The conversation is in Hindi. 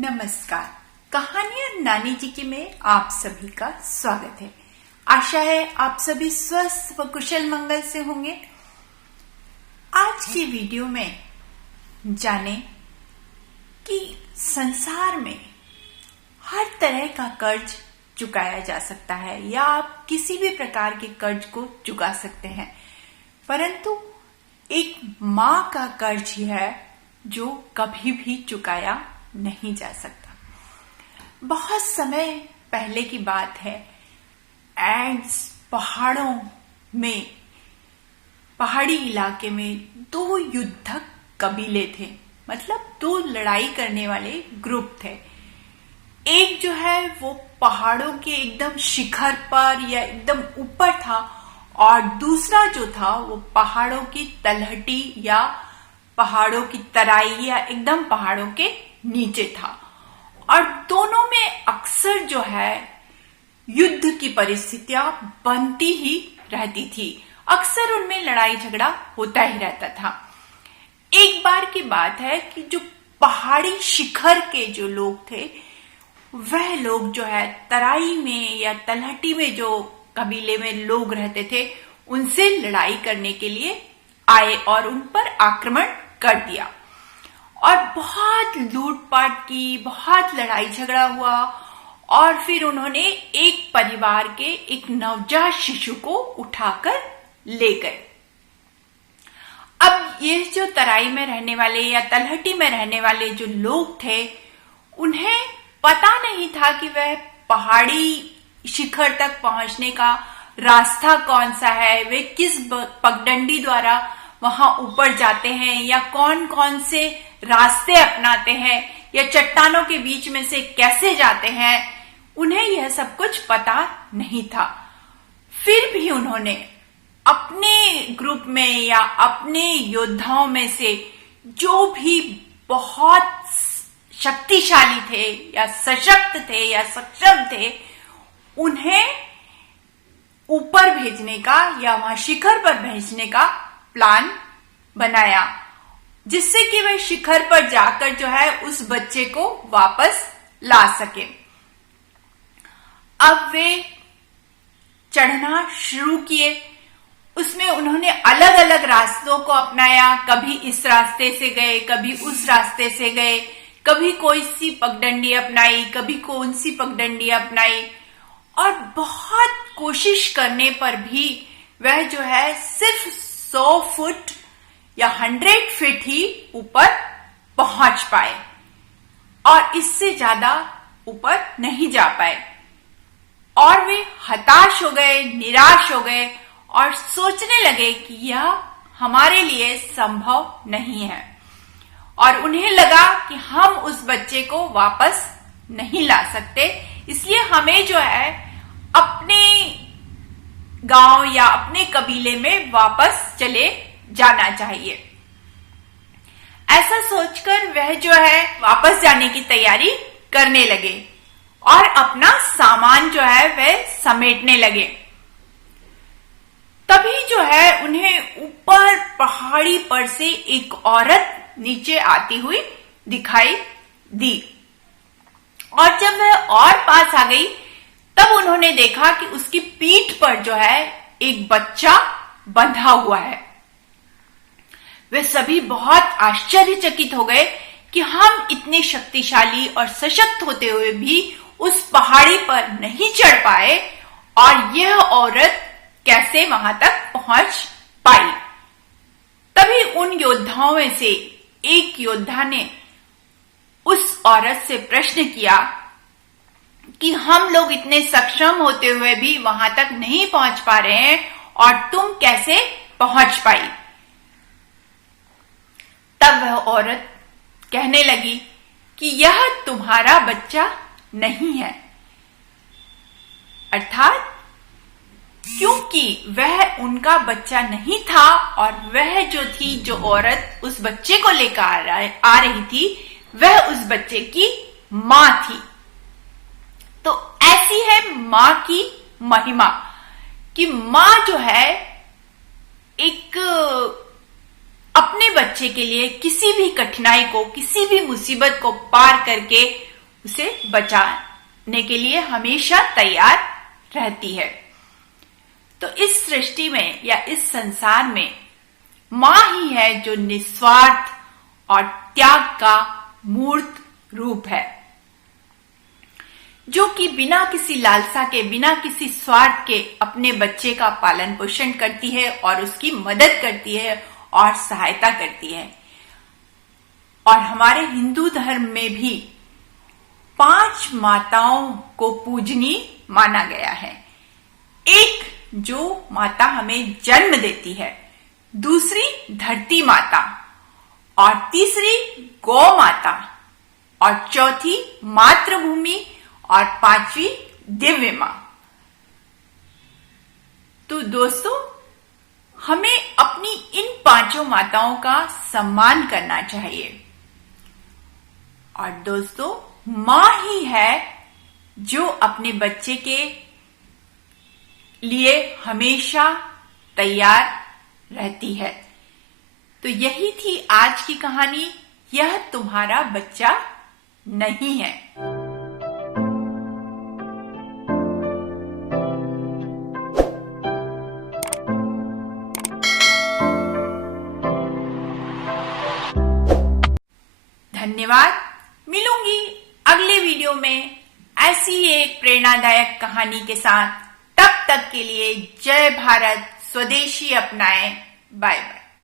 नमस्कार। कहानियां नानी जी की में आप सभी का स्वागत है। आशा है आप सभी स्वस्थ व कुशल मंगल से होंगे। आज की वीडियो में जाने कि संसार में हर तरह का कर्ज चुकाया जा सकता है या आप किसी भी प्रकार के कर्ज को चुका सकते हैं, परंतु एक माँ का कर्ज ही है जो कभी भी चुकाया नहीं जा सकता। बहुत समय पहले की बात है, एंड्स पहाड़ों में, पहाड़ी इलाके में दो युद्धक कबीले थे, मतलब दो लड़ाई करने वाले ग्रुप थे। एक जो है वो पहाड़ों के एकदम शिखर पर या एकदम ऊपर था और दूसरा जो था वो पहाड़ों की तलहटी या पहाड़ों की तराई या एकदम पहाड़ों के नीचे था। और दोनों में अक्सर जो है युद्ध की परिस्थितियां बनती ही रहती थी। अक्सर उनमें लड़ाई झगड़ा होता ही रहता था। एक बार की बात है कि जो पहाड़ी शिखर के जो लोग थे, वह लोग जो है तराई में या तलहटी में जो कबीले में लोग रहते थे, उनसे लड़ाई करने के लिए आए और उन पर आक्रमण कर दिया और बहुत लूटपाट की, बहुत लड़ाई झगड़ा हुआ और फिर उन्होंने एक परिवार के एक नवजात शिशु को उठाकर ले गए। अब ये जो तराई में रहने वाले या तलहटी में रहने वाले जो लोग थे, उन्हें पता नहीं था कि वह पहाड़ी शिखर तक पहुंचने का रास्ता कौन सा है, वे किस पगडंडी द्वारा वहां ऊपर जाते हैं या कौन कौन से रास्ते अपनाते हैं या चट्टानों के बीच में से कैसे जाते हैं। उन्हें यह सब कुछ पता नहीं था। फिर भी उन्होंने अपने ग्रुप में या अपने योद्धाओं में से जो भी बहुत शक्तिशाली थे या सशक्त थे या सक्षम थे, उन्हें ऊपर भेजने का या वहां शिखर पर भेजने का प्लान बनाया, जिससे कि वह शिखर पर जाकर जो है उस बच्चे को वापस ला सके। अब वे चढ़ना शुरू किए। उसमें उन्होंने अलग अलग रास्तों को अपनाया। कभी इस रास्ते से गए, कभी उस रास्ते से गए, कभी कोई सी पगडंडी अपनाई, कभी कौन सी पगडंडी अपनाई और बहुत कोशिश करने पर भी वह जो है सिर्फ 100 फुट या 100 फीट ही ऊपर पहुंच पाए और इससे ज्यादा ऊपर नहीं जा पाए और वे हताश हो गए, निराश हो गए और सोचने लगे कि यह हमारे लिए संभव नहीं है और उन्हें लगा कि हम उस बच्चे को वापस नहीं ला सकते। इसलिए हमें जो है अपने गांव या अपने कबीले में वापस चले जाना चाहिए। ऐसा सोचकर वह जो है वापस जाने की तैयारी करने लगे और अपना सामान जो है वह समेटने लगे। तभी जो है उन्हें ऊपर पहाड़ी पर से एक औरत नीचे आती हुई दिखाई दी और जब वह और पास आ गई, तब उन्होंने देखा कि उसकी पीठ पर जो है एक बच्चा बंधा हुआ है। वे सभी बहुत आश्चर्यचकित हो गए कि हम इतने शक्तिशाली और सशक्त होते हुए भी उस पहाड़ी पर नहीं चढ़ पाए और यह औरत कैसे वहां तक पहुंच पाई। तभी उन योद्धाओं में से एक योद्धा ने उस औरत से प्रश्न किया कि हम लोग इतने सक्षम होते हुए भी वहां तक नहीं पहुंच पा रहे हैं और तुम कैसे पहुंच पाई। तब वह औरत कहने लगी कि यह तुम्हारा बच्चा नहीं है। अर्थात क्योंकि वह उनका बच्चा नहीं था और वह जो थी, जो औरत उस बच्चे को लेकर आ रही थी, वह उस बच्चे की मां थी। तो ऐसी है मां की महिमा कि मां जो है एक अपने बच्चे के लिए किसी भी कठिनाई को, किसी भी मुसीबत को पार करके उसे बचाने के लिए हमेशा तैयार रहती है। तो इस सृष्टि में या इस संसार में मां ही है जो निस्वार्थ और त्याग का मूर्त रूप है, जो कि बिना किसी लालसा के, बिना किसी स्वार्थ के अपने बच्चे का पालन पोषण करती है और उसकी मदद करती है और सहायता करती है। और हमारे हिंदू धर्म में भी 5 माताओं को पूजनीय माना गया है। एक जो माता हमें जन्म देती है, दूसरी धरती माता, और तीसरी गौ माता, और चौथी मातृभूमि, और 5वीं दिव्य मां। तो दोस्तों, हमें अपनी इन 5 माताओं का सम्मान करना चाहिए। और दोस्तों, मां ही है जो अपने बच्चे के लिए हमेशा तैयार रहती है। तो यही थी आज की कहानी, यह तुम्हारा बच्चा नहीं है। धन्यवाद। मिलूंगी अगले वीडियो में ऐसी एक प्रेरणादायक कहानी के साथ। तब तक के लिए जय भारत, स्वदेशी अपनाएं। Bye bye.